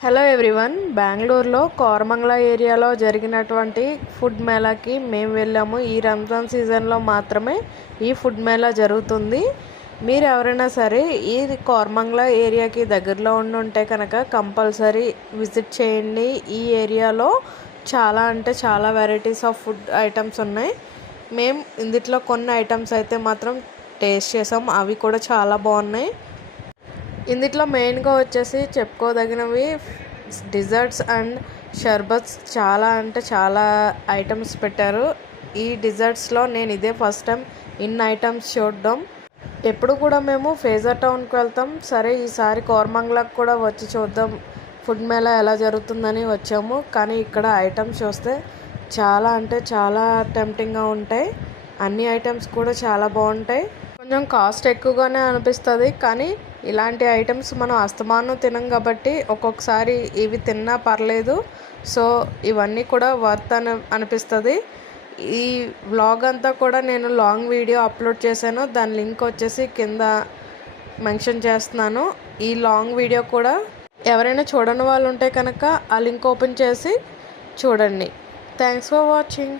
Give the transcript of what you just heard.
Hello everyone, బెంగళూరులో కోరమంగళ ఏరియాలో జరిగినటువంటి ఫుడ్ మేళాకి మేము వెళ్ళాము. ఈ రంజాన్ సీజన్లో మాత్రమే ఈ ఫుడ్ మేళా జరుగుతుంది. మీరు ఎవరైనా సరే ఈ కోరమంగళ ఏరియాకి దగ్గరలో ఉంటే కనుక కంపల్సరీ విజిట్ చేయండి. ఈ ఏరియాలో చాలా అంటే చాలా వెరైటీస్ ఆఫ్ ఫుడ్ ఐటమ్స్ ఉన్నాయి. మేము ఇందులో కొన్ని ఐటమ్స్ అయితే మాత్రం టేస్ట్ చేసాం, అవి కూడా చాలా బాగున్నాయి. ఇందులో మెయిన్గా వచ్చేసి చెప్పుకోదగినవి డిజర్ట్స్ అండ్ షర్బత్స్ చాలా అంటే చాలా ఐటమ్స్ పెట్టారు. ఈ డిజర్ట్స్లో నేను ఇదే ఫస్ట్ టైం ఇన్ని ఐటమ్స్ చూడడం. ఎప్పుడు కూడా మేము ఫేజర్ టౌన్కి వెళ్తాం, సరే ఈసారి కోరమంగళకు కూడా వచ్చి చూద్దాం ఫుడ్ మేళా ఎలా జరుగుతుందని వచ్చాము. కానీ ఇక్కడ ఐటమ్స్ చూస్తే చాలా అంటే చాలా టెంప్టింగ్గా ఉంటాయి. అన్ని ఐటమ్స్ కూడా చాలా బాగుంటాయి. కొంచెం కాస్ట్ ఎక్కువగానే అనిపిస్తుంది, కానీ ఇలాంటి ఐటమ్స్ మనం అస్తమానం తినం కాబట్టి ఒక్కొక్కసారి ఇవి తిన్నా పర్లేదు. సో ఇవన్నీ కూడా వర్త్ అనిపిస్తుంది. ఈ వ్లాగ్ అంతా కూడా నేను లాంగ్ వీడియో అప్లోడ్ చేశాను, దాని లింక్ వచ్చేసి కింద మెన్షన్ చేస్తున్నాను. ఈ లాంగ్ వీడియో కూడా ఎవరైనా చూడని వాళ్ళు ఉంటే కనుక ఆ లింక్ ఓపెన్ చేసి చూడండి. Thanks for watching.